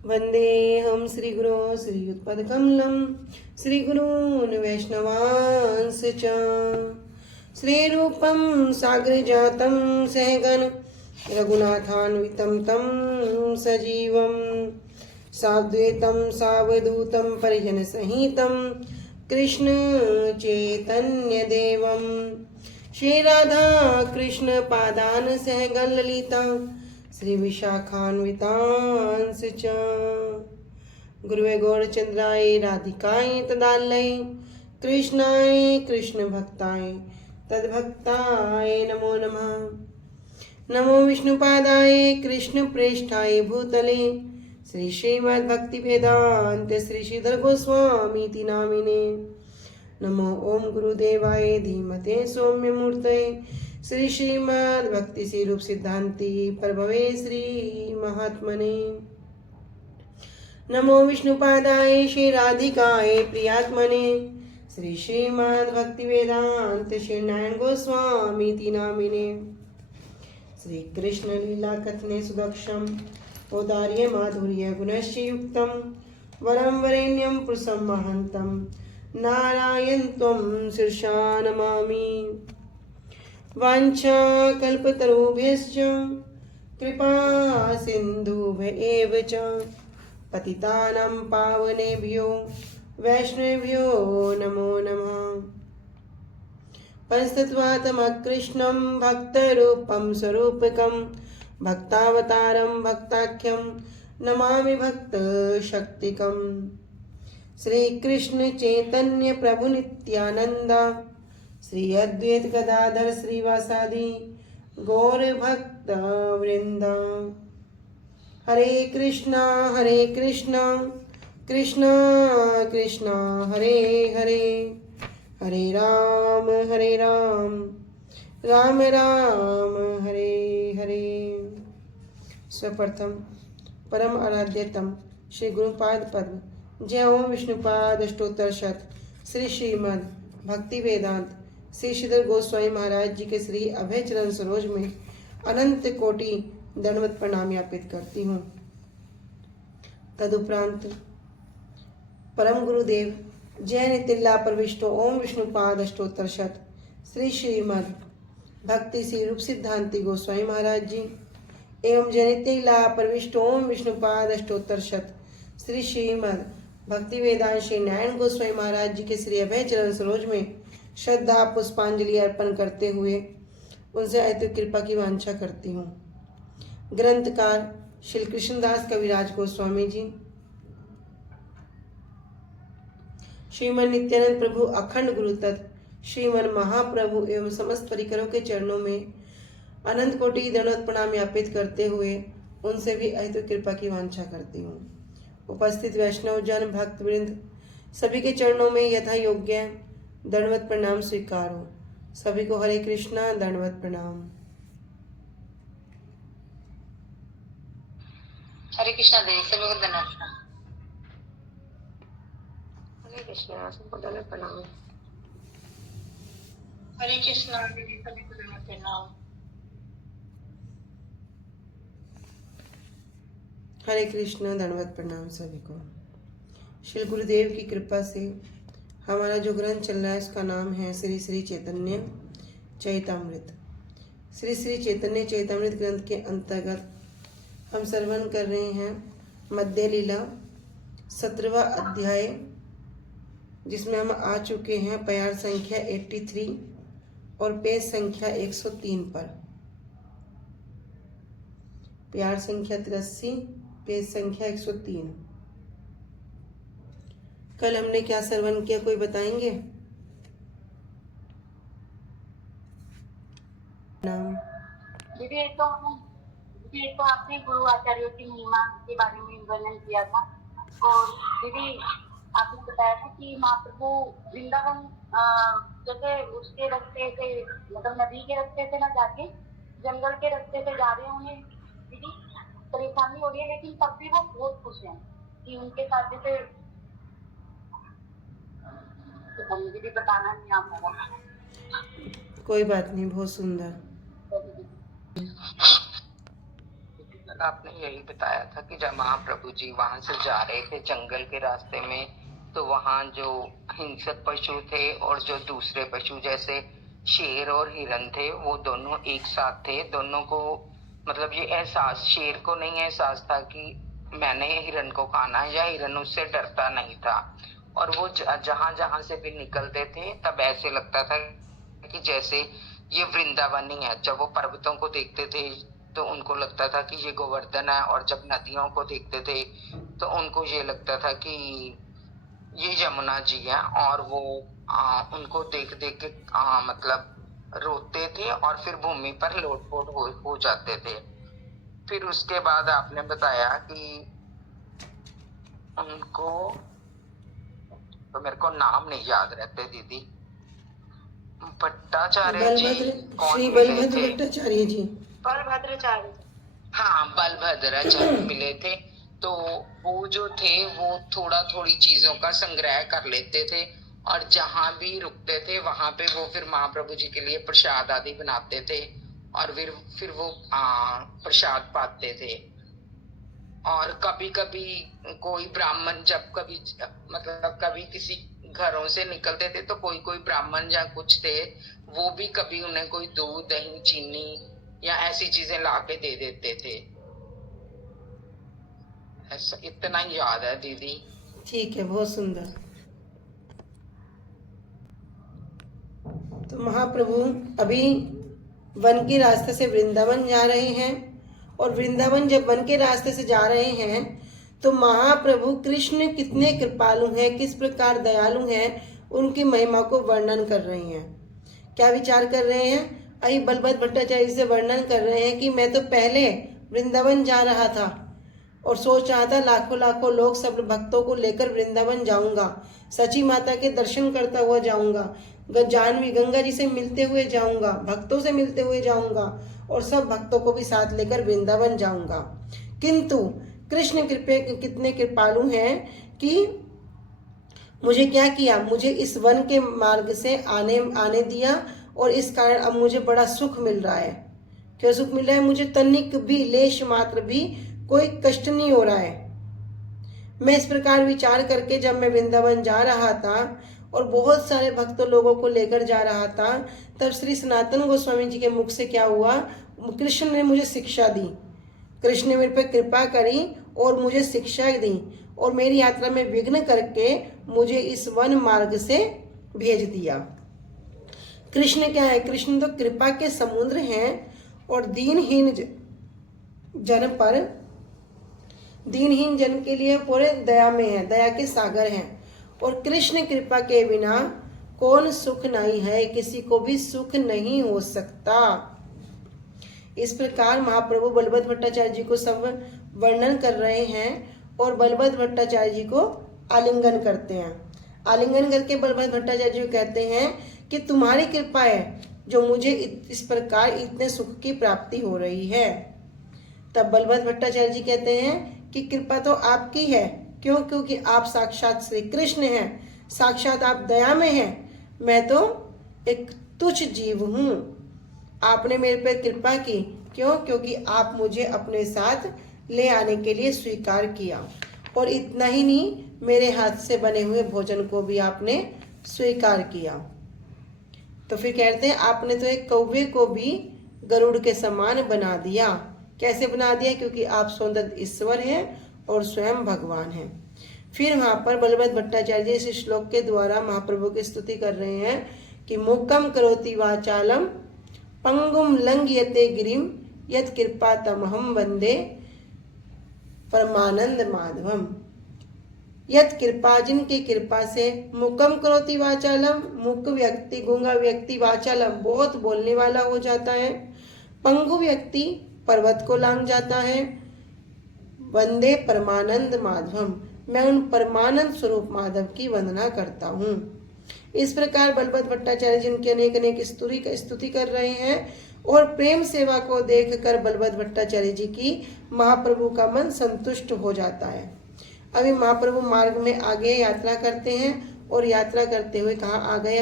वन्देऽहं श्रीगुरो श्रीयुत्पदकमलं श्रीगुरून् वैष्णवांश्च च श्रीरूपं साग्रजातं सहगण रघुनाथान्वितं तं सजीवं साद्वैतं सावधूतं परिजनसहितं कृष्णचैतन्यदेवं श्रीराधा कृष्णपादान् सहगण ललिता श्री विशाखान्वितांश्च च गुरुवे गौरचंद्राय राधिकाय तदालय कृष्णाय कृष्ण भक्ताय तद्भक्ताय नमो नमः। नमो विष्णुपादाय कृष्ण प्रेष्ठाय भूतले श्री श्रीमद्भक्ति वेदांत श्री श्रीधर गोस्वामी नामिने। नमो ओम गुरुदेवाय धीमते सौम्य मूर्तये श्री श्रीमद् भक्ति स्वरूप सिद्धांति प्रभवे श्री महात्मने। नमो विष्णुपादाय श्री राधिकाय प्रियात्मने श्री श्रीमद् भक्ति वेदांत श्री नारायण गोस्वामी नामिने। श्री कृष्ण लीला कथने सुदक्षम औदार्य माधुर्य गुणश्च युक्तम वरम वरेण्यम पुरुषं महंतम नारायण त्वं शीर्षा नमामि। वाञ्छा कल्पतरुभ्यश्च कृपा सिन्धुभ्येव च पतितानां पावनेभ्यो वैष्णवेभ्यो नमो नमः। पंचतत्त्वात्मकृष्णं भक्तरूपं स्वरूपकं भक्तावतारं भक्ताख्यं नमामि भक्तशक्तिकम्। श्री कृष्ण चैतन्य प्रभु नित्यानंद श्री अद्वैत गदाधर श्रीवासादि गौर भक्त वृंद। हरे कृष्णा कृष्णा कृष्णा हरे हरे हरे राम राम राम हरे हरे। सर्वप्रथम परम आराध्यतम श्री गुरुपाद पद्म जय ओम विष्णुपाद अष्टोत्तर शत श्री श्रीमद् भक्ति वेदांत श्री श्रीधर गोस्वामी महाराज जी के श्री अभय चरण सरोज में अनंत कोटि दंडवत प्रणाम ज्ञापित करती हूँ। तदुपरांत परम गुरुदेव जय नितिल्ला प्रविष्टो ओम विष्णुपाद अष्टोत्तर शत श्री श्रीमद् भक्ति श्री रूप सिद्धांति गोस्वामी महाराज जी एवं जय नितिल्ला प्रविष्टो ओम विष्णुपाद अष्टोत्तर शत श्री श्रीमद् भक्ति वेदांत श्री नारायण गोस्वामी महाराज जी के श्री अभय चरण सरोज में श्रद्धा पुष्पांजलि अर्पण करते हुए उनसे अति कृपा की वांछा करती हूँ। ग्रंथकार श्री कृष्णदास कविराज गोस्वामी जी, श्रीमन नित्यानंद प्रभु अखंड गुरु तत्व श्रीमन महाप्रभु एवं समस्त परिकरों के चरणों में अनंत कोटि दंडवत प्रणाम ज्ञापित करते हुए उनसे भी अति कृपा की वांछा करती हूँ। उपस्थित वैष्णव जन भक्त वृंद सभी के चरणों में यथा योग्य दंडवत प्रणाम स्वीकार हो। सभी को हरे कृष्णा दंडवत प्रणाम। हरे कृष्णा देव सभी को दंडवत प्रणाम। हरे कृष्णा सबको दंडवत प्रणाम। हरे कृष्णा दीदी सभी को दंडवत प्रणाम। हरे कृष्ण दंडवत प्रणाम सभी को। श्री गुरुदेव की कृपा से हमारा जो ग्रंथ चल रहा है उसका नाम है श्री श्री चैतन्य चैतामृत। श्री श्री चैतन्य चैतामृत ग्रंथ के अंतर्गत हम श्रवण कर रहे हैं मध्य लीला 17वां अध्याय, जिसमें हम आ चुके हैं प्यार संख्या 83 और पेज संख्या 103 पर। प्यार संख्या 83 पेज संख्या 103। कल हमने क्या श्रवण किया, कोई बताएंगे? नाम दीदी तो आपने गुरु आचार्यों की महिमा के बारे में वर्णन किया था और दीदी आपने बताया था कि महाप्रभु वृंदावन जैसे उसके रास्ते से मतलब नदी के रास्ते से ना जाके जंगल के रास्ते से जा रहे होंगे दीदी, परेशानी हो रही है, लेकिन तब भी वो बहुत खुश हैं कि उनके साथ जैसे दीदी बताना नहीं आता। कोई बात नहीं, बहुत सुंदर। आपने यही बताया था कि जब महाप्रभु जी वहां से जा रहे थे जंगल के रास्ते में, तो वहां जो हिंसक पशु थे और जो दूसरे पशु जैसे शेर और हिरन थे, वो दोनों एक साथ थे। दोनों को मतलब ये एहसास, शेर को नहीं एहसास था कि मैंने हिरन को खाना है, या हिरन उससे डरता नहीं था। और वो जहां जहां से भी निकलते थे तब ऐसे लगता था कि जैसे ये वृंदावन ही है। जब वो पर्वतों को देखते थे तो उनको लगता था कि ये गोवर्धन है, और जब नदियों को देखते थे तो उनको ये लगता था कि ये यमुना जी है। और वो उनको देख देख के मतलब रोते थे और फिर भूमि पर लोटपोट हो जाते थे। फिर उसके बाद आपने बताया कि उनको, तो मेरे को नाम नहीं याद रहते दीदी, भट्टाचार्य जी बलभद्र, कौन श्री मिले बलभद्र थे? भट्टाचार्य जी। बलभद्राचार्य। हाँ, बलभद्राचार्य मिले थे। तो वो जो थे वो थोड़ा थोड़ी चीजों का संग्रह कर लेते थे, और जहां भी रुकते थे वहां पे वो फिर महाप्रभु जी के लिए प्रसाद आदि बनाते थे, और फिर वो प्रसाद पाते थे। और कभी कभी कोई ब्राह्मण, जब कभी मतलब कभी किसी घरों से निकलते थे तो कोई कोई ब्राह्मण या कुछ थे, वो भी कभी उन्हें कोई दूध दही चीनी या ऐसी चीजें ला के दे देते थे। ऐसा इतना ही याद है दीदी। ठीक है, बहुत सुंदर। तो महाप्रभु अभी वन के रास्ते से वृंदावन जा रहे हैं, और वृंदावन जब वन के रास्ते से जा रहे हैं तो महाप्रभु कृष्ण कितने कृपालु हैं, किस प्रकार दयालु हैं, उनकी महिमा को वर्णन कर रहे हैं। क्या विचार कर रहे हैं? अभी बलभद्र भट्टाचार्य से वर्णन कर रहे हैं कि मैं तो पहले वृंदावन जा रहा था और सोच रहा था लाखों लाखों लोग, सब भक्तों को लेकर वृंदावन जाऊंगा, सची माता के दर्शन करता हुआ जाऊंगा, जानवी गंगा जी से मिलते हुए जाऊंगा, भक्तों से मिलते हुए जाऊंगा, और सब भक्तों को भी साथ लेकर वृंदावन जाऊंगा। किंतु कृष्ण कितने कृपालु हैं कि मुझे क्या किया, मुझे इस वन के मार्ग से आने दिया, और इस कारण अब मुझे बड़ा सुख मिल रहा है। क्या सुख मिल रहा है? मुझे तनिक भी, लेश मात्र भी कोई कष्ट नहीं हो रहा है। मैं इस प्रकार विचार करके जब मैं वृंदावन जा रहा था और बहुत सारे भक्तों लोगों को लेकर जा रहा था, तब श्री सनातन गोस्वामी जी के मुख से क्या हुआ, कृष्ण ने मुझे शिक्षा दी, कृष्ण ने मेरे पे कृपा करी और मुझे शिक्षा दी, और मेरी यात्रा में विघ्न करके मुझे इस वन मार्ग से भेज दिया। कृष्ण क्या है? कृष्ण तो कृपा के समुद्र हैं, और दीनहीन जन के लिए पूरे दया में है, दया के सागर हैं। और कृष्ण कृपा के बिना कौन सुख नहीं है, किसी को भी सुख नहीं हो सकता। इस प्रकार महाप्रभु बलभद्र भट्टाचार्य जी को सब वर्णन कर रहे हैं, और बलभद्र भट्टाचार्य जी को आलिंगन करते हैं। आलिंगन करके बलभद्र भट्टाचार्य जी को कहते हैं कि तुम्हारी कृपा है जो मुझे इस प्रकार इतने सुख की प्राप्ति हो रही है। तब बलभद्र भट्टाचार्य जी कहते हैं कि कृपा तो आपकी है, क्यों? क्योंकि आप साक्षात श्री कृष्ण हैं, साक्षात आप दया में हैं, मैं तो एक तुच्छ जीव हूँ। आपने मेरे पे कृपा की, क्यों? क्योंकि आप मुझे अपने साथ ले आने के लिए स्वीकार किया, और इतना ही नहीं, मेरे हाथ से बने हुए भोजन को भी आपने स्वीकार किया। तो फिर कहते हैं आपने तो एक कौवे को भी गरुड़ के समान बना दिया। कैसे बना दिया? क्योंकि आप स्वतंत्र ईश्वर हैं और स्वयं भगवान हैं। फिर वहाँ पर बलभद्र भट्टाचार्य जी इस श्लोक के द्वारा महाप्रभु की स्तुति कर रहे हैं कि मूकम करोति वाचालम पंगुम लंघयते गिरिम यत् कृपा तमहम वंदे परमानंद माधवम। यत् कृपा, जिनकी कृपा से, मुकम करोति वाचालम, मुक व्यक्ति, गूंगा व्यक्ति, वाचालम बहुत बोलने वाला हो जाता है, पंगु व्यक्ति पर्वत को लांघ जाता है, वंदे परमानंद माधवम, मैं उन परमानंद स्वरूप माधव की वंदना करता हूँ। इस प्रकार बलभद्र भट्टाचार्य जी उनकी अनेक अनेक स्तुति कर रहे हैं, और प्रेम सेवा को देखकर बलभद्र भट्टाचार्य जी की महाप्रभु का मन संतुष्ट हो जाता है। अभी महाप्रभु मार्ग में आगे यात्रा करते हैं, और यात्रा करते हुए कहाँ आ गए?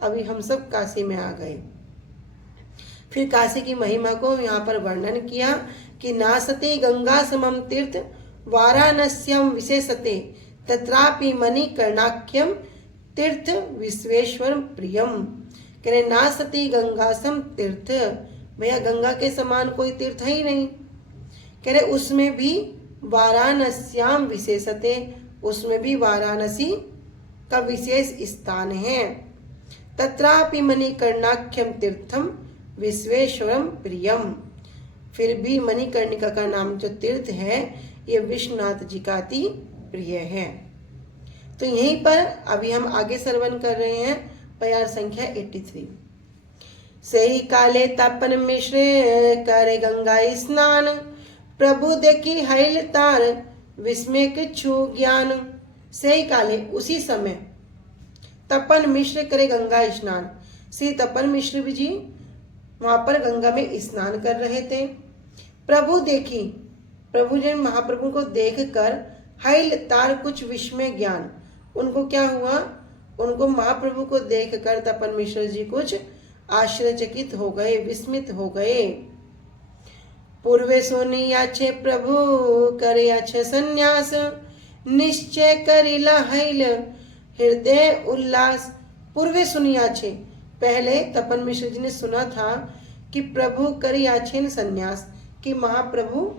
अभी हम सब काशी में आ गए। फिर काशी की महिमा को यहाँ पर वर्णन किया कि नासते गंगा समम तीर्थ वाराणस्यम विशेषते तत्रापि मणिकर्णाख्यम तीर्थ विश्वेश्वर प्रियम। कह रहे नासती गंगा सम तीर्थ, भैया गंगा के समान कोई तीर्थ ही नहीं। कह रहे उसमें भी वाराणस्याम विशेषते, उसमें भी वाराणसी का विशेष स्थान है। तत्रापि मणिकर्णाख्यम तीर्थम विश्वेश्वरम प्रियम, फिर भी मणिकर्णिका का नाम जो तीर्थ है ये विश्वनाथ जी का अति प्रिय है। तो यहीं पर अभी हम आगे श्रवण कर रहे हैं प्यार संख्या 83। सही काले तपन मिश्र करे गंगा स्नान, प्रभु देखी हैल तार विस्मय के छू ज्ञान। सही काले उसी समय तपन मिश्र करे गंगा स्नान, श्री तपन मिश्र जी वहां पर गंगा में स्नान कर रहे थे। प्रभु देखी, प्रभु जी महाप्रभु को देखकर हैल तार कुछ विस्मय ज्ञान, उनको क्या हुआ, उनको महाप्रभु को देखकर तपन मिश्र जी कुछ आश्चर्यचकित हो गए, विस्मित हो गए। पूर्वे सोनी याछे प्रभु करे अच्छे संन्यास, निश्चय करिला हैल हृदय उल्लास। पूर्वे सुनी याछे, पहले तपन मिश्र जी ने सुना था कि प्रभु करी याछे संन्यास, कि महाप्रभु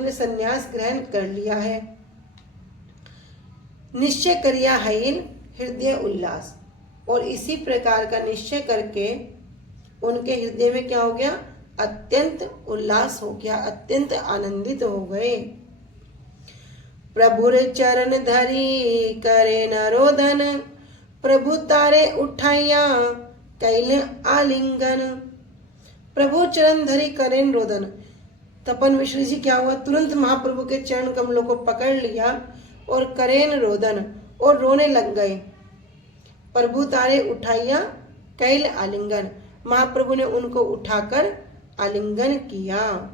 ने संन्यास ग्रहण कर लिया है। निश्चय करिया हैल हृदय उल्लास, और इसी प्रकार का निश्चय करके उनके हृदय में क्या हो गया, अत्यंत उल्लास हो गया, अत्यंत आनंदित हो गए। प्रभुर चरण धरी करे न रोदन, प्रभु तारे उठाइया कैले आलिंगन। प्रभु चरण धरी करेन रोदन, तपन मिश्र जी क्या हुआ, तुरंत महाप्रभु के चरण कमलों को पकड़ लिया और करेन रोदन, और रोने लग गए। प्रभु तारे उठाइया कैल आलिंगन, महाप्रभु ने उनको उठाकर आलिंगन किया।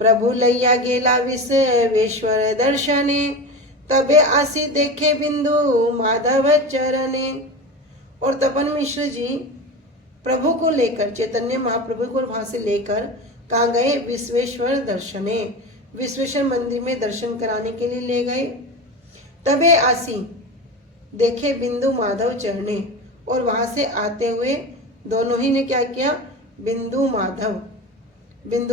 प्रभु लैया गेला विश्वेश्वर दर्शने, तबे आसी देखे बिंदु माधव चरणे। और तपन मिश्र जी प्रभु को लेकर, चैतन्य महाप्रभु को वहां से लेकर कहाँ गए, विश्वेश्वर दर्शने, विश्वेश्वर मंदिर में दर्शन कराने के लिए ले गए। तबे आसी देखे बिंदु माधव चरणे, और वहां से आते हुए दोनों ही ने क्या किया, बिंदु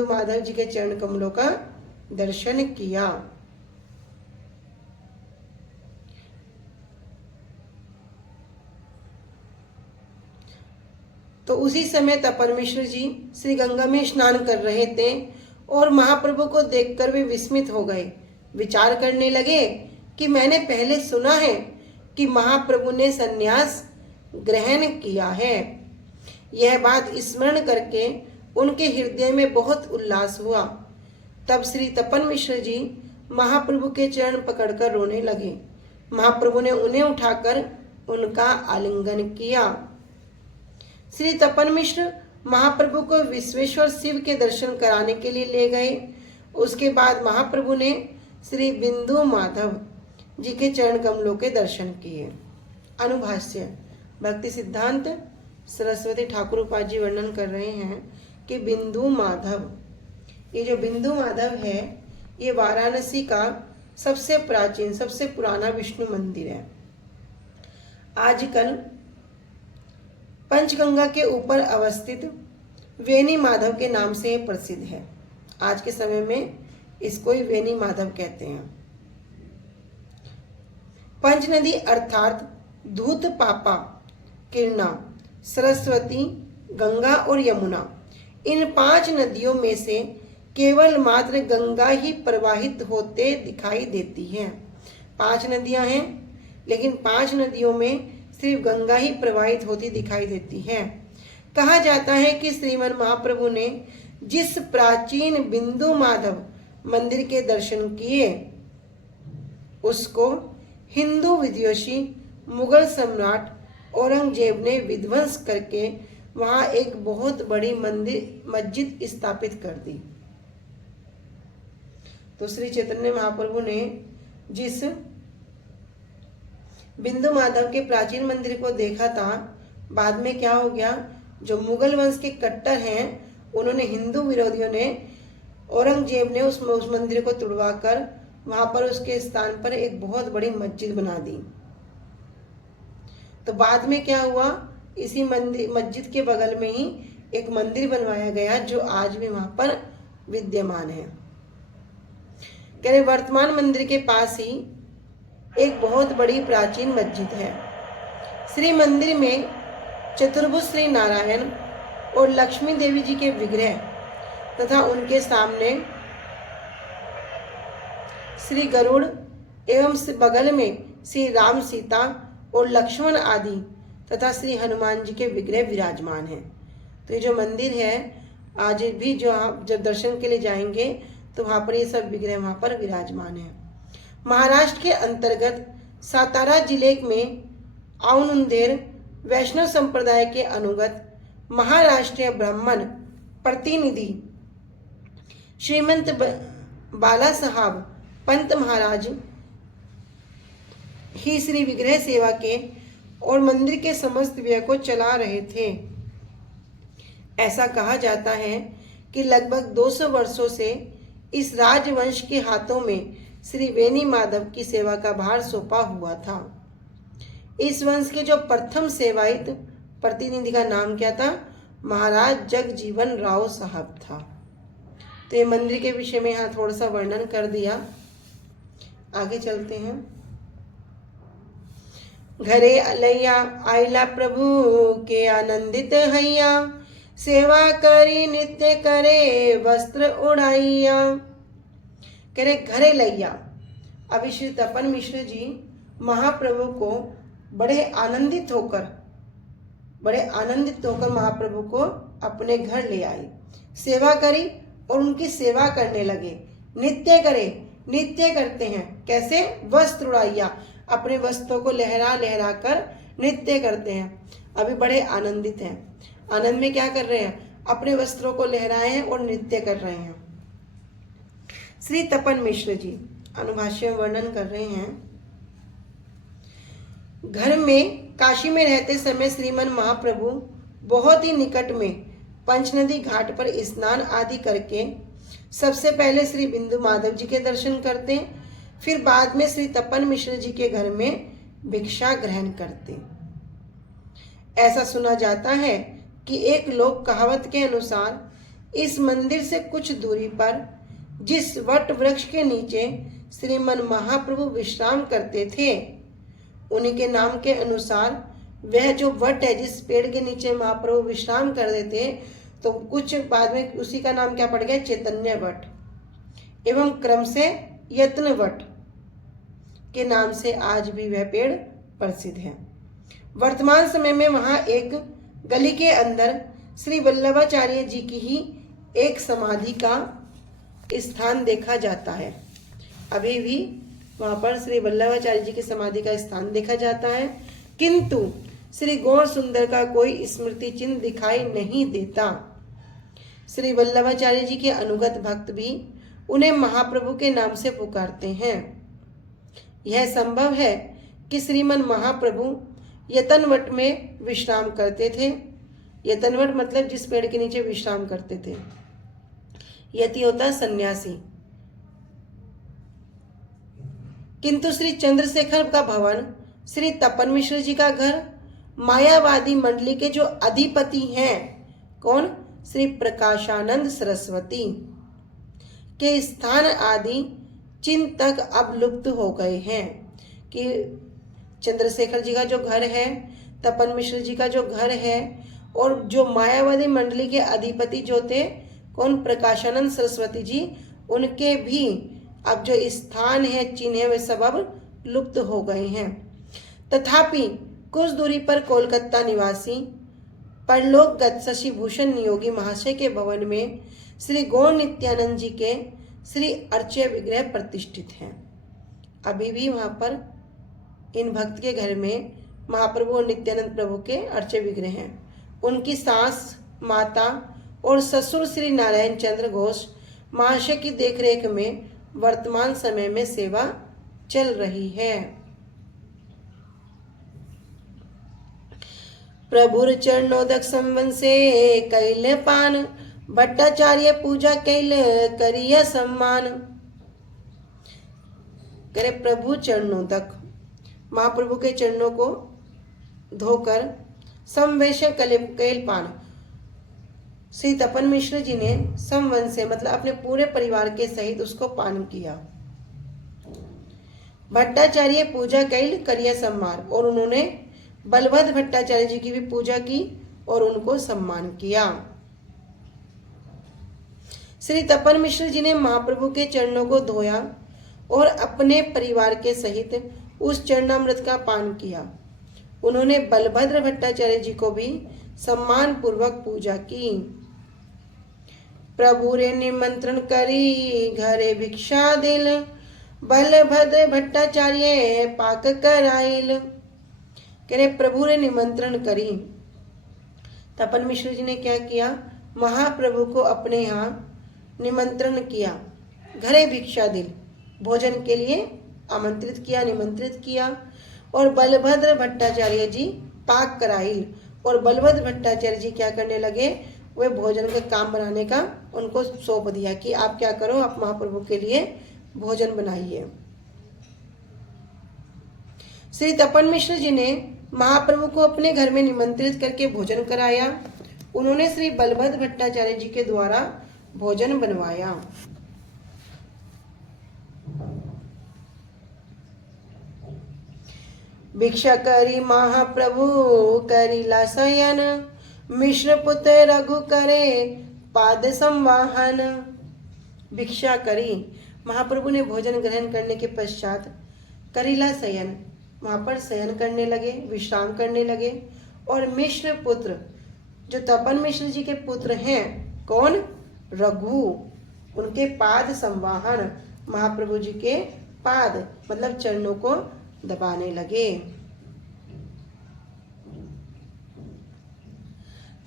माधव जी के चरण कमलों का दर्शन किया। तो उसी समय तपन मिश्र जी श्री गंगा में स्नान कर रहे थे और महाप्रभु को देखकर वे विस्मित हो गए। विचार करने लगे कि मैंने पहले सुना है कि महाप्रभु ने संन्यास ग्रहण किया है। यह बात स्मरण करके उनके हृदय में बहुत उल्लास हुआ। तब श्री तपन मिश्र जी महाप्रभु के चरण पकड़कर रोने लगे। महाप्रभु ने उन्हें उठाकर उनका आलिंगन किया। श्री तपन मिश्र महाप्रभु को विश्वेश्वर शिव के दर्शन कराने के लिए ले गए। उसके बाद महाप्रभु ने श्री बिंदु माधव जी के चरण कमलों के दर्शन किए। अनुभाष्य भक्ति सिद्धांत सरस्वती ठाकुर उपाध्याय जी वर्णन कर रहे हैं कि बिंदु माधव, ये जो बिंदु माधव है ये वाराणसी का सबसे प्राचीन सबसे पुराना विष्णु मंदिर है। आजकल पंचगंगा के ऊपर अवस्थित वेणी माधव के नाम से प्रसिद्ध है। आज के समय में इसको ही वेणी माधव कहते हैं। पंचनदी अर्थात धूत पापा, किरणा, सरस्वती, गंगा और यमुना, इन 5 नदियों में से केवल मात्र गंगा ही प्रवाहित होते दिखाई देती हैं। 5 नदियां हैं लेकिन 5 नदियों में सिर्फ गंगा ही प्रवाहित होती दिखाई देती है। कहा जाता है कि श्रीमन महाप्रभु ने जिस प्राचीन बिंदु माधव मंदिर के दर्शन किए उसको हिंदू विद्वेषी मुगल सम्राट औरंगजेब ने विध्वंस करके वहां एक बहुत बड़ी मस्जिद स्थापित कर दी। तो श्री चैतन्य महाप्रभु ने जिस बिंदु माधव के प्राचीन मंदिर को देखा था बाद में क्या हो गया, जो मुगल वंश के कट्टर हैं उन्होंने, हिंदू विरोधियों ने, औरंगजेब ने उस मंदिर को तुड़वाकर वहां पर उसके स्थान पर एक बहुत बड़ी मस्जिद बना दी। तो बाद में क्या हुआ, इसी मस्जिद के बगल में ही एक मंदिर बनवाया गया जो आज भी वहां पर विद्यमान है। कह रहे वर्तमान मंदिर के पास ही एक बहुत बड़ी प्राचीन मस्जिद है। श्री मंदिर में चतुर्भुज श्री नारायण और लक्ष्मी देवी जी के विग्रह तथा उनके सामने श्री गरुड़ एवं बगल में श्री राम, सीता और लक्ष्मण आदि तथा श्री हनुमान जी के विग्रह विराजमान हैं। तो ये जो मंदिर है आज भी जो आप जब दर्शन के लिए जाएंगे तो वहाँ पर ये सब विग्रह वहाँ पर विराजमान है। महाराष्ट्र के अंतर्गत सातारा जिले में औनुंदेर वैष्णव संप्रदाय के अनुगत महाराष्ट्रीय ब्राह्मण प्रतिनिधि श्रीमंत बाला साहब पंत महाराज ही श्री विग्रह सेवा के और मंदिर के समस्त व्यय को चला रहे थे। ऐसा कहा जाता है कि लगभग 200 वर्षों से इस राजवंश के हाथों में श्री वेणी माधव की सेवा का भार सौंपा हुआ था। इस वंश के जो प्रथम सेवायत प्रतिनिधि का नाम क्या था, महाराज जगजीवन राव साहब था। तो ये मंदिर के विषय में यहाँ थोड़ा सा वर्णन कर दिया। आगे चलते हैं। घरे अलैया आइला प्रभु के आनंदित हैया, सेवा करी नित्य करे वस्त्र उड़ाइया। कह रहे घरे लैया। अभी श्री तपन मिश्र जी महाप्रभु को बड़े आनंदित होकर महाप्रभु को अपने घर ले आई, सेवा करी और उनकी सेवा करने लगे। नित्य करते हैं कैसे, वस्त्र उड़ाइया, अपने वस्त्रों को लहरा लहरा कर नृत्य करते हैं। अभी बड़े आनंदित हैं, आनंद में क्या कर रहे हैं, अपने वस्त्रों को लहराए हैं और नृत्य कर रहे हैं। श्री तपन मिश्र जी अनुभाष्य में वर्णन कर रहे हैं। घर में काशी में रहते समय श्रीमन महाप्रभु बहुत ही निकट में पंचनदी घाट पर स्नान आदि करके सबसे पहले श्री बिंदु माधव जी के दर्शन करते, फिर बाद में श्री तपन मिश्र जी के घर में भिक्षा ग्रहण करते। ऐसा सुना जाता है कि एक लोक कहावत के अनुसार इस मंदिर से कुछ दूरी पर जिस वट वृक्ष के नीचे श्रीमन महाप्रभु विश्राम करते थे, उन्हीं के नाम के अनुसार वह जो वट है, जिस पेड़ के नीचे महाप्रभु विश्राम करते थे, तो कुछ बाद में उसी का नाम क्या पड़ गया, चैतन्य वट, एवं क्रम से यत्न वट के नाम से आज भी वह पेड़ प्रसिद्ध है। वर्तमान समय में वहां एक गली के अंदर श्री वल्लभाचार्य जी की ही एक समाधि का स्थान देखा जाता है। अभी भी वहां पर श्री वल्लभाचार्य जी की समाधि का स्थान देखा जाता है, किंतु श्री गौर सुंदर का कोई स्मृति चिन्ह दिखाई नहीं देता। श्री वल्लभाचार्य जी के अनुगत भक्त भी उन्हें महाप्रभु के नाम से पुकारते हैं। यह संभव है कि श्रीमन महाप्रभु यतनवट में विश्राम करते थे। यतनवट मतलब जिस पेड़ के नीचे विश्राम करते थे। यति होता सन्यासी। किंतु श्री चंद्रशेखर का भवन, श्री तपन मिश्र जी का घर, मायावादी मंडली के जो अधिपति हैं, कौन, श्री प्रकाशानंद सरस्वती के स्थान आदि चिंतक अब लुप्त हो गए हैं। कि चंद्रशेखर जी का जो घर है, तपन मिश्र जी का जो घर है, और जो मायावादी मंडली के अधिपति जो थे, कौन, प्रकाशानंद सरस्वती जी, उनके भी अब जो स्थान है, चिन्ह है, वे सब अब लुप्त हो गए हैं। तथापि कुछ दूरी पर कोलकाता निवासी परलोकगत शशिभूषण नियोगी महाशय के भवन में श्री गौर नित्यानंद जी के श्री अर्चय विग्रह प्रतिष्ठित हैं। अभी भी वहां पर इन भक्त के घर में महाप्रभु और नित्यानंद प्रभु के अर्चय विग्रह हैं। उनकी सास, माता और ससुर श्री नारायण चंद्र घोष महाशय की देखरेख में वर्तमान समय में सेवा चल रही है। प्रभुर चरणोदक संवंसे कैल पान, भट्टाचार्य पूजा कैल करिय सम्मान। करे प्रभु चरणोदक, महाप्रभु के चरणों को धोकर समवेश कैल पान, श्री तपन मिश्र जी ने समवन से मतलब अपने पूरे परिवार के सहित उसको पान किया। भट्टाचार्य पूजा कैल करिया सम्मान, और उन्होंने बलभद्र भट्टाचार्य जी की भी पूजा की और उनको सम्मान किया। श्री तपन मिश्र जी ने महाप्रभु के चरणों को धोया और अपने परिवार के सहित उस चरणामृत का पान किया। उन्होंने बलभद्र भट्टाचार्य जी को भी सम्मान पूर्वक पूजा की। प्रभु रे निमंत्रण करी घरे भिक्षा दिल, बलभद्र भट्टाचार्य पाक कराइल। करे प्रभु ने निमंत्रण करी, तपन मिश्र जी ने क्या किया, महाप्रभु को अपने यहाँ निमंत्रण किया, घरे भिक्षा दिल, भोजन के लिए आमंत्रित किया, निमंत्रित किया। और बलभद्र भट्टाचार्य जी पाक कराइल, और बलभद्र भट्टाचार्य जी क्या करने लगे, वे भोजन का काम बनाने का उनको सौंप दिया कि आप क्या करो, आप महाप्रभु के लिए भोजन बनाइए। श्री तपन मिश्र जी ने महाप्रभु को अपने घर में निमंत्रित करके भोजन कराया। उन्होंने श्री बलभद्र भट्टाचार्य जी के द्वारा भोजन बनवाया। भिक्षा करी महाप्रभु करीला शयन, मिश्र पुत्र रघु करे पाद संवाहन। भिक्षा करी, महाप्रभु ने भोजन ग्रहण करने के पश्चात करीला शयन, वहां पर शयन करने लगे, विश्राम करने लगे। और मिश्र पुत्र, जो तपन मिश्र जी के पुत्र हैं, कौन, रघु, उनके पाद संवाहन, महाप्रभु जी के पाद मतलब चरणों को दबाने लगे।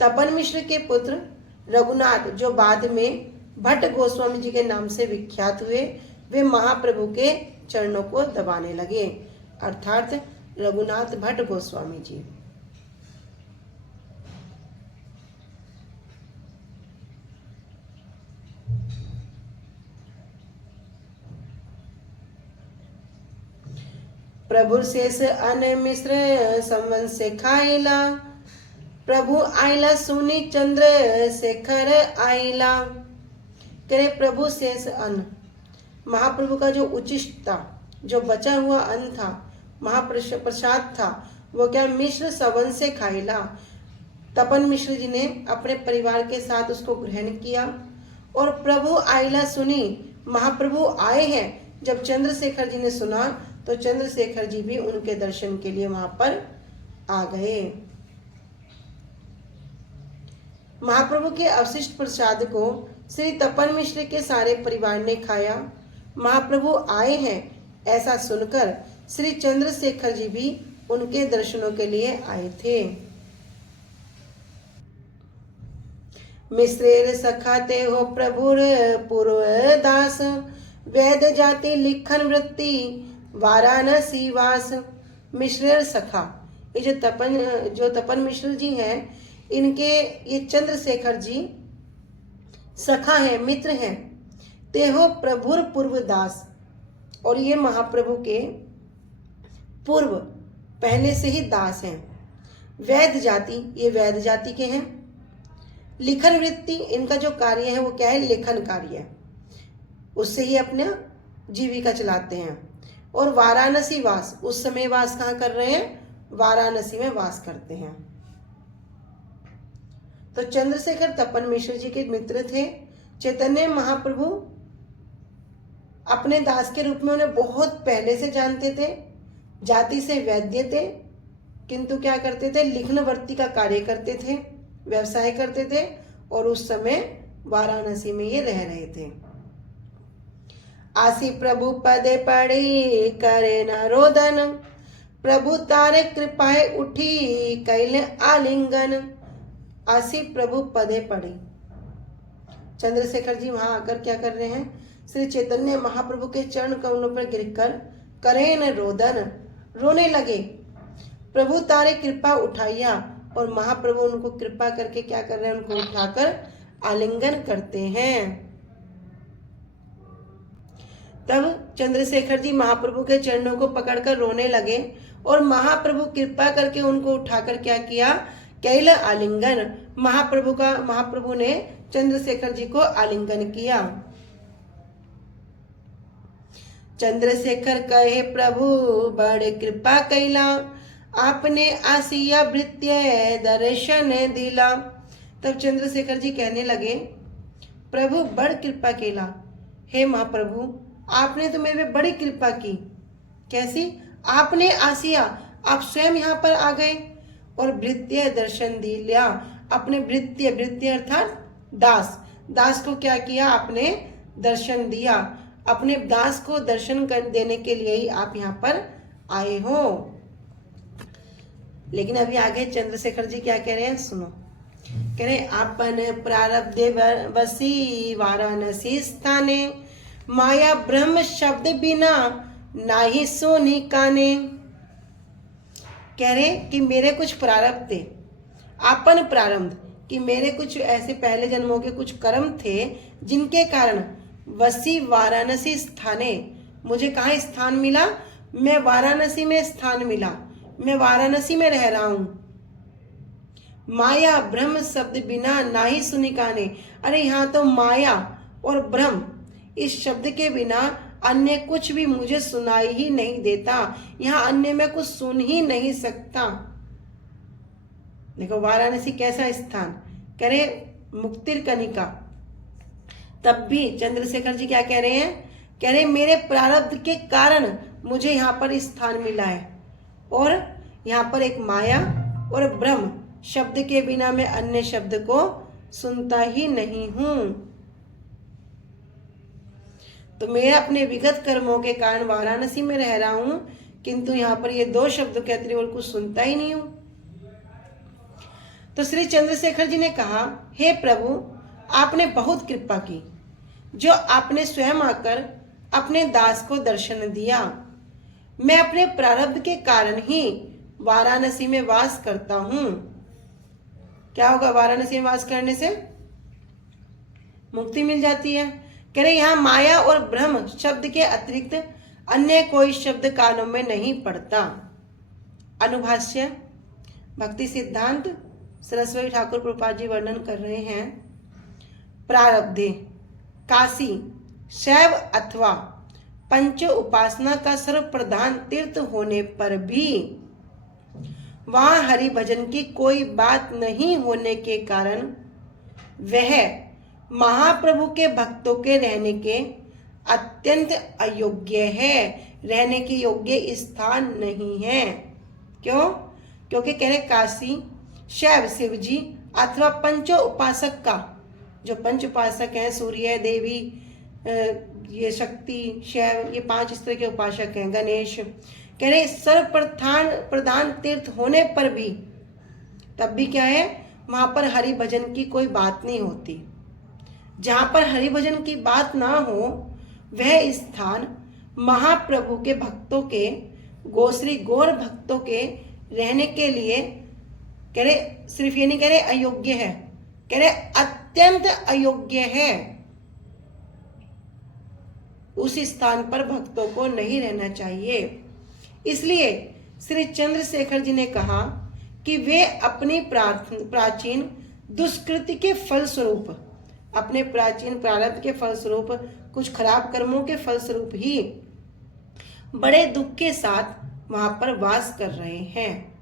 तपन मिश्र के पुत्र रघुनाथ, जो बाद में भट्ट गोस्वामी जी के नाम से विख्यात हुए, वे महाप्रभु के चरणों को दबाने लगे, अर्थात रघुनाथ भट्ट गोस्वामी जी। प्रभु शेष अन मिश्र संवन से खाइला, प्रभु आइला सुनी चंद्र शेखर आइला। करे प्रभु शेष अन्न, महाप्रभु का जो उचिष्ट था, जो बचा हुआ अन्न था, महाप्रसाद था, वो क्या मिश्र सवन से खाइला। तपन मिश्र जी ने अपने परिवार के साथ उसको ग्रहण किया। और प्रभु आइला सुनी, महाप्रभु आए हैं, जब चंद्रशेखर जी ने सुना तो चंद्रशेखर जी भी उनके दर्शन के लिए वहां पर आ गए। महाप्रभु के अवशिष्ट प्रसाद को श्री तपन मिश्र के सारे परिवार ने खाया। महाप्रभु आए हैं ऐसा सुनकर श्री चंद्रशेखर जी भी उनके दर्शनों के लिए आए थे। मिश्रेर सखाते हो प्रभुर पूर्व दास, वैद जाति लिखन वृत्ति वाराणसी वास। मिश्रेर सखा, ये जो तपन मिश्र जी हैं, इनके ये चंद्रशेखर जी सखा हैं, मित्र हैं। ते हो प्रभुर पूर्व दास, और ये महाप्रभु के पूर्व पहले से ही दास हैं। वैद जाति, ये वैद जाति के हैं। लिखन वृत्ति, इनका जो कार्य है वो क्या है, लेखन कार्य है, उससे ही अपना जीविका चलाते हैं। और वाराणसी वास, उस समय वास कहाँ कर रहे हैं, वाराणसी में वास करते हैं। तो चंद्रशेखर तपन मिश्र जी के मित्र थे। चैतन्य महाप्रभु अपने दास के रूप में उन्हें बहुत पहले से जानते थे। जाति से वैद्य थे, किंतु क्या करते थे, लिखनवर्ती का कार्य करते थे, व्यवसाय करते थे। और उस समय वाराणसी में ये रह रहे थे। आसी प्रभु पदे पड़ी करे न रोदन, प्रभु तारे कृपाए उठी कैल आलिंगन। आसी प्रभु पदे पड़ी, चंद्रशेखर जी वहां आकर क्या कर रहे हैं, श्री चैतन्य महाप्रभु के चरण कमलों पर गिरकर करे न रोदन, रोने लगे। प्रभु तारे कृपा उठाइया, और महाप्रभु उनको कृपा करके क्या कर रहे हैं, उनको उठाकर आलिंगन करते हैं। तब चंद्रशेखर जी महाप्रभु के चरणों को पकड़कर रोने लगे और महाप्रभु कृपा करके उनको उठाकर क्या किया, कैल आलिंगन, महाप्रभु ने चंद्रशेखर जी को आलिंगन किया। चंद्रशेखर कहे प्रभु बड़े कृपा कैला, आपने आसिया भृत्य दर्शन दिला। तब चंद्रशेखर जी कहने लगे, प्रभु बड़ कृपा केला, हे महाप्रभु आपने तो मेरे पे बड़ी कृपा की। कैसी? आपने आसिया, आप स्वयं यहाँ पर आ गए और भृत्य दर्शन दिया, अपने भृत्य अर्थात दास को क्या किया, आपने दर्शन दिया। अपने दास को दर्शन कर देने के लिए ही आप यहाँ पर आए हो। लेकिन अभी आगे चंद्रशेखर जी क्या कह रहे हैं, सुनो। कह रहे आपन प्रारब्ध वसी वाराणसी स्थाने, माया ब्रह्म शब्द बिना नाही सोनी काने। कह रहे कि मेरे कुछ प्रारब्ध थे, आपन प्रारब्ध, कि मेरे कुछ ऐसे पहले जन्मों के कुछ कर्म थे जिनके कारण वसी वाराणसी स्थाने, मुझे कहाँ स्थान मिला, मैं वाराणसी में स्थान मिला, मैं वाराणसी में रह रहा हूं। माया ब्रह्म शब्द बिना नाही सुनी काने, अरे यहाँ तो माया और ब्रह्म इस शब्द के बिना अन्य कुछ भी मुझे सुनाई ही नहीं देता, यहाँ अन्य में कुछ सुन ही नहीं सकता। देखो वाराणसी कैसा स्थान, कह रहे मुक्तिर कनिका। तब भी चंद्रशेखर जी क्या कह रहे हैं, कह रहे मेरे प्रारब्ध के कारण मुझे यहाँ पर स्थान मिला है और यहाँ पर एक माया और ब्रह्म शब्द के बिना मैं अन्य शब्द को सुनता ही नहीं हूं। तो मैं अपने विगत कर्मों के कारण वाराणसी में रह रहा हूं, किंतु यहाँ पर ये दो शब्द के अतिरिक्त और कुछ सुनता ही नहीं हूं। तो श्री चंद्रशेखर जी ने कहा, हे प्रभु आपने बहुत कृपा की, जो आपने स्वयं आकर अपने दास को दर्शन दिया। मैं अपने प्रारब्ध के कारण ही वाराणसी में वास करता हूं। क्या होगा, वाराणसी में वास करने से मुक्ति मिल जाती है। कह रहे यहाँ माया और ब्रह्म शब्द के अतिरिक्त अन्य कोई शब्द कानों में नहीं पड़ता। अनुभाष्य भक्ति सिद्धांत सरस्वती ठाकुर प्रभुपाद जी वर्णन कर रहे हैं, प्रारब्धे काशी शैव अथवा पंच उपासना का सर्व प्रधान तीर्थ होने पर भी वहां हरि भजन की कोई बात नहीं होने के कारण वह महाप्रभु के भक्तों के रहने के अत्यंत अयोग्य है, रहने के योग्य स्थान नहीं है। क्यों? क्योंकि कह रहे काशी शैव शिव जी अथवा पंचो उपासक का, जो पंच उपासक हैं, सूर्य देवी, ये शक्ति, शैव, ये 5 इस तरह के उपासक हैं, गणेश, कह रहे सर्व प्रधान तीर्थ होने पर भी तब भी क्या है, वहां पर हरि भजन की कोई बात नहीं होती। जहां पर हरि भजन की बात ना हो वह स्थान महाप्रभु के भक्तों के, गोश्री गौर भक्तों के रहने के लिए कह रहे, सिर्फ ये नहीं कह रहे अयोग्य है, कह रहे अत्यंत अयोग्य है। उस स्थान पर भक्तों को नहीं रहना चाहिए। इसलिए श्री चंद्रशेखर जी ने कहा कि वे अपनी प्राचीन दुष्कृति के फलस्वरूप, अपने प्राचीन प्रारब्ध के फलस्वरूप, कुछ खराब कर्मों के फलस्वरूप ही बड़े दुख के साथ वहां पर वास कर रहे हैं।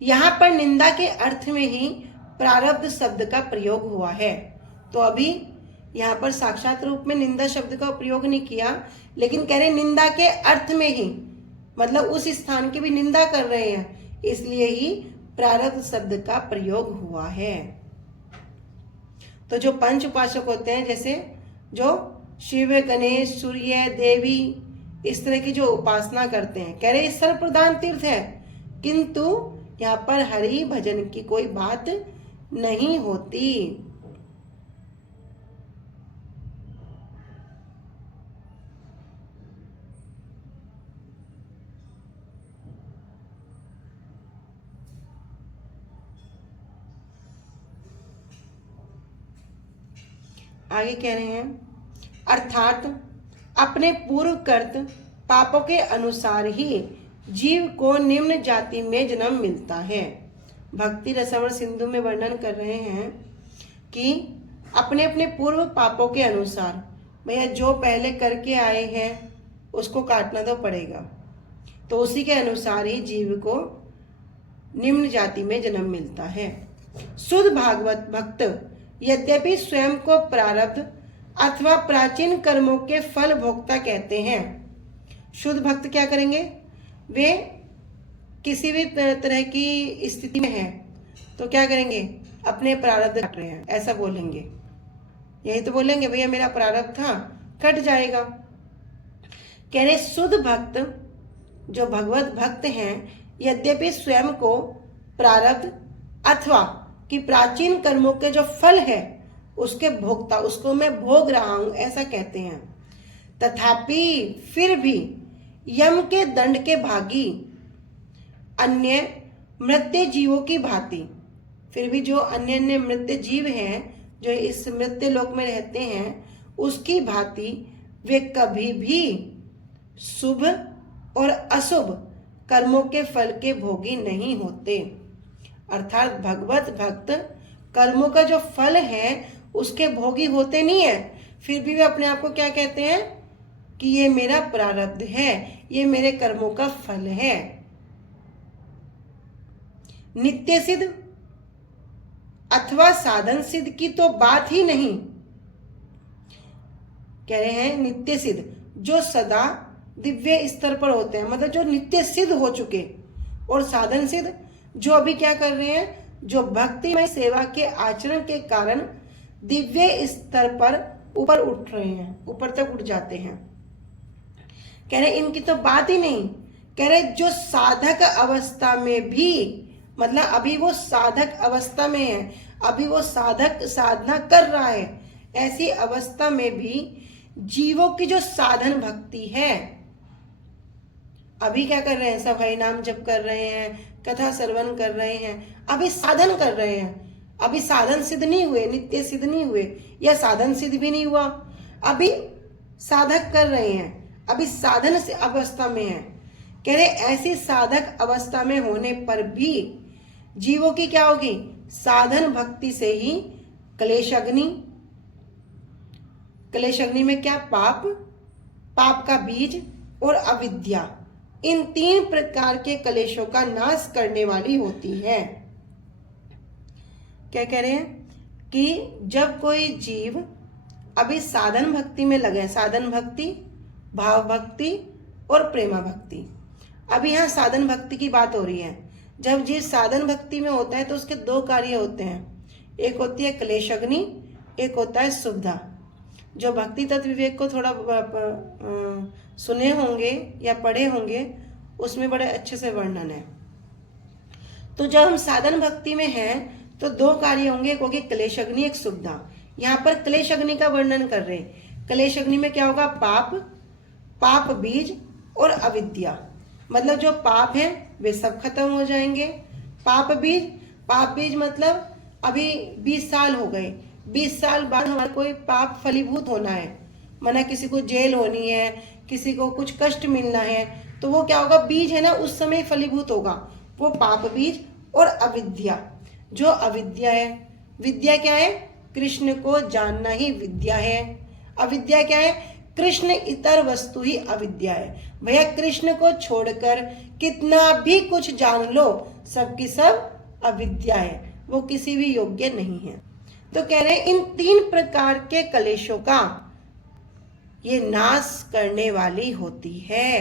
यहाँ पर निंदा के अर्थ में ही प्रारब्ध शब्द का प्रयोग हुआ है। तो अभी यहाँ पर साक्षात रूप में निंदा शब्द का प्रयोग नहीं किया, लेकिन कह रहे निंदा के अर्थ में ही, मतलब उस स्थान की भी निंदा कर रहे हैं, इसलिए ही प्रारब्ध शब्द का प्रयोग हुआ है। तो जो पंच उपासक होते हैं, जैसे जो शिव, गणेश, सूर्य, देवी, इस तरह की जो उपासना करते हैं, कह रहे सर्व प्रधान तीर्थ है, किंतु यहाँ पर हरि भजन की कोई बात नहीं होती। आगे कह रहे हैं, अर्थात अपने पूर्व कृत पापों के अनुसार ही जीव को निम्न जाति में जन्म मिलता है। भक्ति रसावल सिंधु में वर्णन कर रहे हैं कि अपने अपने पूर्व पापों के अनुसार, भैया जो पहले करके आए हैं उसको काटना तो पड़ेगा, तो उसी के अनुसार ही जीव को निम्न जाति में जन्म मिलता है। शुद्ध भागवत भक्त यद्यपि स्वयं को प्रारब्ध अथवा प्राचीन कर्मों के फल भोक्ता कहते हैं। शुद्ध भक्त क्या करेंगे, वे किसी भी तरह की स्थिति में हैं तो क्या करेंगे, अपने प्रारब्ध काट रहे हैं, ऐसा बोलेंगे। यही तो बोलेंगे, भैया मेरा प्रारब्ध था, कट जाएगा। कह रहे शुद्ध भक्त जो भगवत भक्त हैं, यद्यपि स्वयं को प्रारब्ध अथवा कि प्राचीन कर्मों के जो फल है उसके भोक्ता, उसको मैं भोग रहा हूं, ऐसा कहते हैं। तथापि फिर भी यम के दंड के भागी अन्य मृत्य जीवों की भांति, फिर भी जो अन्य अन्य मृत्य जीव हैं जो इस मृत्य लोक में रहते हैं उसकी भांति वे कभी भी शुभ और अशुभ कर्मों के फल के भोगी नहीं होते। अर्थात भगवत भक्त कर्मों का जो फल है उसके भोगी होते नहीं है, फिर भी वे अपने आप को क्या कहते हैं कि ये मेरा प्रारब्ध है, ये मेरे कर्मों का फल है। नित्य सिद्ध अथवा साधन सिद्ध की तो बात ही नहीं। कह रहे हैं नित्य सिद्ध जो सदा दिव्य स्तर पर होते हैं, मतलब जो नित्य सिद्ध हो चुके, और साधन सिद्ध जो अभी क्या कर रहे हैं, जो भक्तिमय सेवा के आचरण के कारण दिव्य स्तर पर ऊपर उठ रहे हैं, ऊपर तक उठ जाते हैं। कह रहे इनकी तो बात ही नहीं। कह रहे जो साधक अवस्था में भी, मतलब अभी वो साधक अवस्था में है, अभी वो साधक साधना कर रहा है, ऐसी अवस्था में भी जीवों की जो साधन भक्ति है, अभी क्या कर रहे हैं, सब हरि नाम जप कर रहे हैं, कथा श्रवण कर रहे हैं, अभी साधन कर रहे हैं, अभी साधन सिद्ध नहीं हुए, नित्य सिद्ध नहीं हुए, या साधन सिद्ध भी नहीं हुआ, अभी साधक कर रहे हैं, अभी साधन से अवस्था में है। कह रहे ऐसी साधक अवस्था में होने पर भी जीवों की क्या होगी, साधन भक्ति से ही क्लेश अग्नि, क्लेश अग्नि में क्या, पाप, पाप का बीज और अविद्या, इन 3 प्रकार के क्लेशों का नाश करने वाली होती है। क्या कह रहे हैं कि जब कोई जीव अभी साधन भक्ति में लगे, साधन भक्ति, भाव भक्ति और प्रेमा भक्ति, अभी यहाँ साधन भक्ति की बात हो रही है। जब जीव साधन भक्ति में होता है तो उसके 2 कार्य होते हैं, एक होती है क्लेश अग्नि, एक होता है सुविधा। जो भक्ति तत्व विवेक को थोड़ा सुने होंगे या पढ़े होंगे, उसमें बड़े अच्छे से वर्णन है। तो जब हम साधन भक्ति में हैं तो 2 कार्य होंगे, एक होगी क्लेश अग्नि, एक सुविधा। यहाँ पर क्लेश अग्नि का वर्णन कर रहे हैं। क्लेश अग्नि में क्या होगा, पाप, पाप बीज और अविद्या, मतलब जो पाप है वे सब खत्म हो जाएंगे। पाप बीज, पाप बीज मतलब अभी 20 साल हो गए, 20 साल बाद हमारा कोई पाप फलीभूत होना है, माना किसी को जेल होनी है, किसी को कुछ कष्ट मिलना है, तो वो क्या होगा, बीज है ना, उस समय फलीभूत होगा, वो पाप बीज। और अविद्या, जो अविद्या है, विद्या क्या है, कृष्ण को जानना ही विद्या है। अविद्या क्या है, कृष्ण इतर वस्तु ही अविद्या है। भैया कृष्ण को छोड़कर कितना भी कुछ जान लो, सबकी सब अविद्या है, वो किसी भी योग्य नहीं है। तो कह रहे हैं इन 3 प्रकार के क्लेशों का ये नाश करने वाली होती है।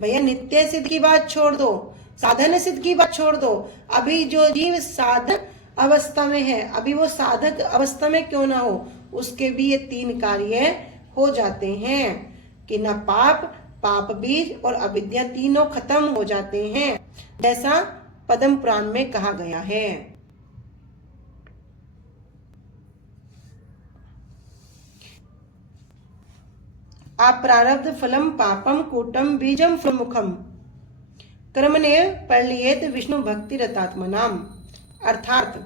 भैया नित्य सिद्ध की बात छोड़ दो, साधन सिद्ध की बात छोड़ दो, अभी जो जीव साधक अवस्था में है, अभी वो साधक अवस्था में क्यों ना हो, उसके भी ये 3 कार्य हो जाते हैं कि न पाप, पाप बीज और अविद्या तीनों खत्म हो जाते हैं, जैसा पद्म पुराण में कहा गया है। अप्रारब्ध फलम पापम कूटम बीजम फलमुखम कर्मणे परलियेत विष्णु भक्ति रतात्मनाम। अर्थात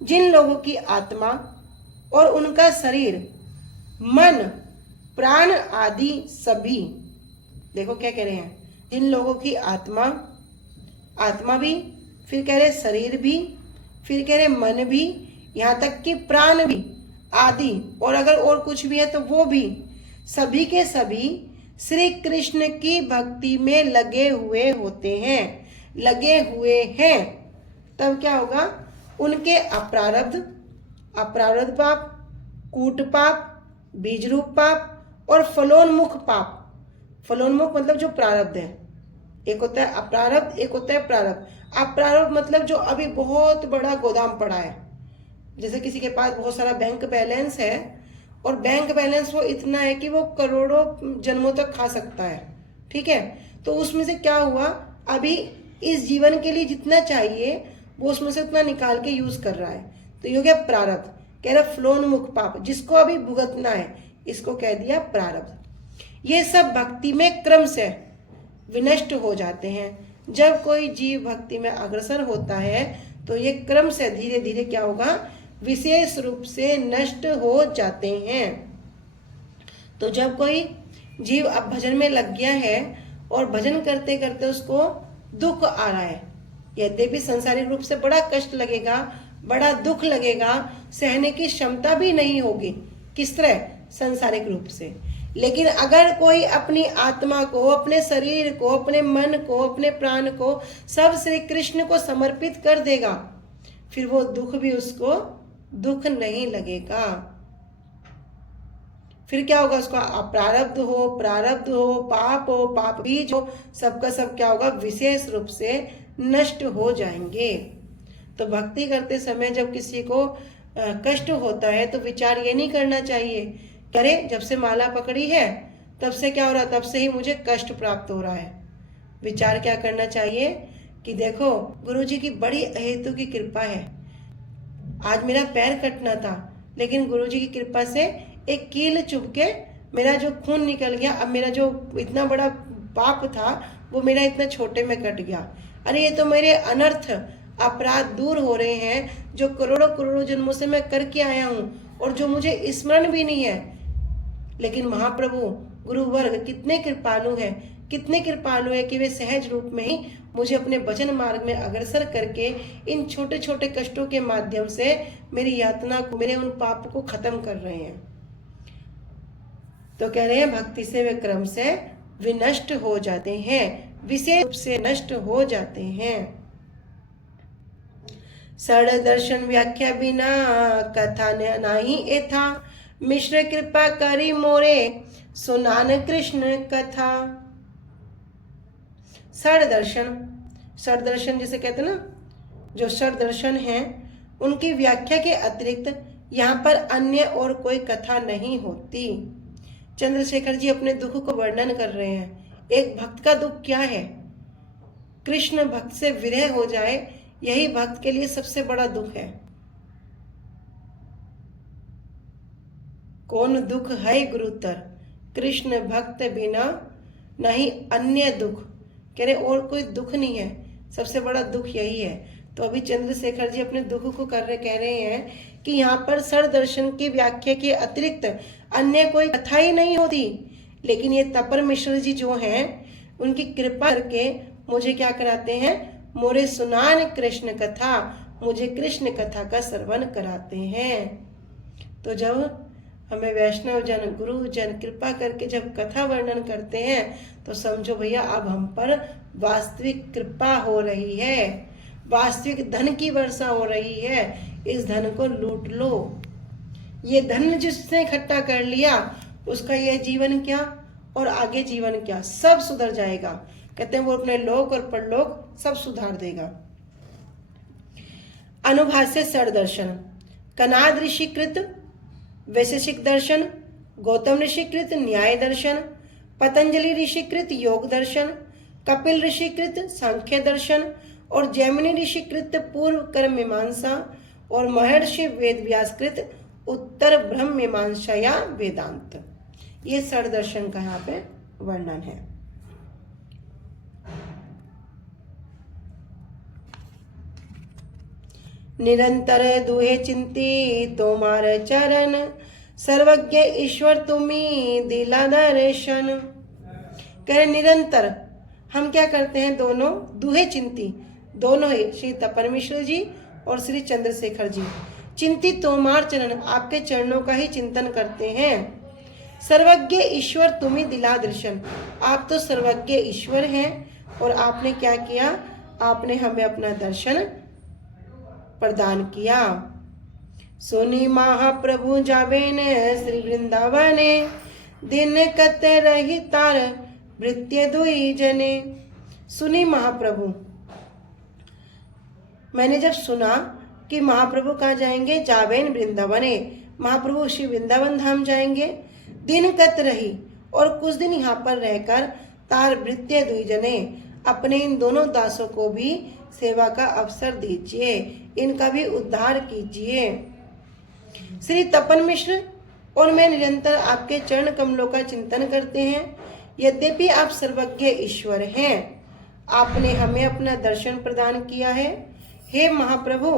जिन लोगों की आत्मा और उनका शरीर मन, प्राण आदि सभी। देखो क्या कह रहे हैं, जिन लोगों की आत्मा, आत्मा भी, फिर कह रहे शरीर भी, फिर कह रहे मन भी, यहाँ तक कि प्राण भी आदि, और अगर और कुछ भी है तो वो भी, सभी के सभी श्री कृष्ण की भक्ति में लगे हुए होते हैं, लगे हुए हैं। तब क्या होगा, उनके अप्रारब्ध, अप्रारब्ध पाप, कूट पाप, बीज रूप पाप और फलोन्मुख पाप। फलोन्मुख मतलब जो प्रारब्ध है, एक होता है अप्रारब्ध, एक होता है प्रारब्ध। अप्रारब्ध मतलब जो अभी बहुत बड़ा गोदाम पड़ा है, जैसे किसी के पास बहुत सारा बैंक बैलेंस है और बैंक बैलेंस वो इतना है कि वो करोड़ों जन्मों तक खा सकता है, ठीक है। तो उसमें से क्या हुआ, अभी इस जीवन के लिए जितना चाहिए वो उसमें से उतना निकाल के यूज कर रहा है, तो ये हो गया प्रारब्ध। कह रहा फ्लोन्मुख पाप, जिसको अभी भुगतना है, इसको कह दिया प्रारब्ध। ये सब भक्ति में क्रम से विनष्ट हो जाते हैं। जब कोई जीव भक्ति में अग्रसर होता है तो ये क्रम से धीरे धीरे क्या होगा, विशेष रूप से नष्ट हो जाते हैं। तो जब कोई जीव अब भजन में लग गया है और भजन करते करते उसको दुख आ रहा है, यद्यपि संसारिक रूप से बड़ा कष्ट लगेगा, बड़ा दुख लगेगा, सहने की क्षमता भी नहीं होगी, किस तरह, संसारिक रूप से। लेकिन अगर कोई अपनी आत्मा को, अपने शरीर को, अपने मन को, अपने प्राण को सब श्री कृष्ण को समर्पित कर देगा, फिर वो दुख भी उसको दुख नहीं लगेगा। फिर क्या होगा, उसका अप्रारब्ध हो, प्रारब्ध हो, पाप बीज हो, सबका सब क्या होगा, विशेष रूप से नष्ट हो जाएंगे। तो भक्ति करते समय जब किसी को कष्ट होता है तो विचार ये नहीं करना चाहिए, करे जब से माला पकड़ी है तब से क्या हो रहा, तब से ही मुझे कष्ट प्राप्त हो रहा है। विचार क्या करना चाहिए कि देखो गुरुजी की बड़ी अहेतु की कृपा है, आज मेरा पैर कटना था लेकिन गुरुजी की कृपा से एक कील चुभ के मेरा जो खून निकल गया, अब मेरा जो इतना बड़ा पाप था वो मेरा इतना छोटे में कट गया। अरे ये तो मेरे अनर्थ अपराध दूर हो रहे हैं जो करोड़ों करोड़ों जन्मों से मैं करके आया हूँ और जो मुझे स्मरण भी नहीं है। लेकिन महाप्रभु गुरु वर्ग कितने कृपालु हैं, कितने कृपालु है कि वे सहज रूप में ही मुझे अपने भजन मार्ग में अग्रसर करके इन छोटे छोटे कष्टों के माध्यम से मेरी यातना को, मेरे उन पाप को खत्म कर रहे हैं। तो कह रहे हैं भक्ति से वे क्रम से विनष्ट हो जाते हैं, विशेष रूप से नष्ट हो जाते हैं। सड़ दर्शन व्याख्या बिना कथा नाही एथा, मिश्र कृपा करी मोरे सुनान कृष्ण कथा। सड़ दर्शन जिसे कहते हैं ना, जो सड़ दर्शन है उनकी व्याख्या के अतिरिक्त यहाँ पर अन्य और कोई कथा नहीं होती। चंद्रशेखर जी अपने दुख को वर्णन कर रहे हैं। एक भक्त का दुख क्या है, कृष्ण भक्त से विरह हो जाए, यही भक्त के लिए सबसे बड़ा दुख है। कौन दुख है गुरुतर, कृष्ण भक्त बिना नहीं अन्य दुख। कह रहे और कोई दुख नहीं है, सबसे बड़ा दुख यही है। तो अभी चंद्रशेखर जी अपने दुख को कह रहे हैं कि यहाँ पर सड़ दर्शन की व्याख्या के अतिरिक्त अन्य कोई कथा ही नहीं होती। लेकिन ये तपर मिश्र जी जो हैं उनकी कृपा करके मुझे क्या कराते हैं, मोरे सुनान कृष्ण कथा, मुझे कृष्ण कथा का श्रवण कराते हैं। तो जब हमें वैष्णव जन, गुरु जन कृपा करके जब कथा वर्णन करते हैं तो समझो भैया अब हम पर वास्तविक कृपा हो रही है, वास्तविक धन की वर्षा हो रही है। इस धन को लूट लो। ये धन जिसने इकट्ठा कर लिया उसका यह जीवन क्या और आगे जीवन क्या, सब सुधर जाएगा। कहते हैं वो अपने लोक और परलोक सब सुधार देगा। अनुभाष्य सड़ दर्शन, कनाद ऋषिकृत वैशेषिक दर्शन, गौतम ऋषिकृत न्याय दर्शन, पतंजलि ऋषिकृत योग दर्शन, कपिल ऋषिकृत सांख्य दर्शन और जैमिनी ऋषिकृत पूर्व कर्म मीमांसा और महर्षि वेद व्यासकृत उत्तर ब्रह्म मीमांसा या वेदांत। ये सड़ दर्शन का यहाँ पे वर्णन है। निरंतर दुहे चिंती तोमार चरण, सर्वज्ञ ईश्वर तुम्ही दिला दर्शन। कह निरंतर हम क्या करते हैं, दोनों दुहे चिंती, दोनों ही श्री तपन मिश्र जी और श्री चंद्रशेखर जी चिंतित तोमार चरण, आपके चरणों का ही चिंतन करते हैं। सर्वज्ञ ईश्वर तुम्ही दिला दर्शन, आप तो सर्वज्ञ ईश्वर हैं और आपने क्या किया, आपने हमें अपना दर्शन प्रदान किया। सुनी महाप्रभु जावे ने श्री वृंदावने, दिन कते रही तार भृत्य दुई जने। सुनी महाप्रभु, मैंने जब सुना कि महाप्रभु कहाँ जाएंगे, जावेन वृंदावने, महाप्रभु श्री वृंदावन धाम जाएंगे। दिन कत रही, और कुछ दिन यहाँ पर रहकर तार भृत्य दुई जने, अपने इन दोनों दासों को भी सेवा का अवसर दीजिए, इनका भी उद्धार कीजिए। श्री तपन मिश्र और मैं निरंतर आपके चरण कमलों का चिंतन करते हैं। यद्यपि आप सर्वज्ञ ईश्वर हैं, आपने हमें अपना दर्शन प्रदान किया है। हे महाप्रभु,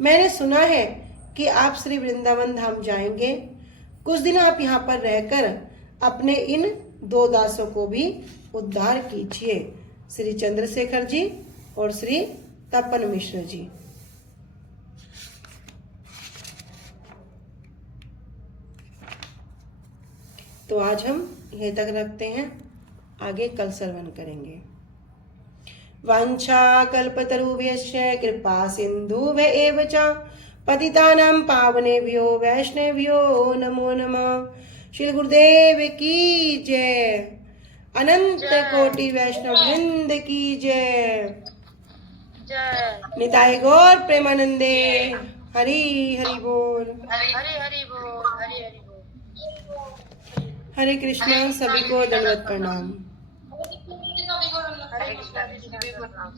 मैंने सुना है कि आप श्री वृंदावन धाम जाएंगे। कुछ दिन आप यहाँ पर रहकर अपने इन दो दासों को भी उद्धार कीजिए, श्री चंद्रशेखर जी और श्री तपन मिश्र जी। तो आज हम यहीं तक रखते हैं, आगे कल श्रवण करेंगे। वाञ्छा कल्पतरुभ्यश्च कृपा सिन्धुभ्य एव च पतितानां पावनेभ्यो वैष्णवेभ्यो नमो नमः। श्री गुरुदेव की जय, अनंत कोटि वैष्णव वृंद की जय। निताय गौर प्रेमानंदे, हरि हरि बोल, हरि हरि बोल, हरि हरि बोल। हरे कृष्णा, सभी को दंडवत प्रणाम। हरे कृष्णा, सभी को प्रणाम।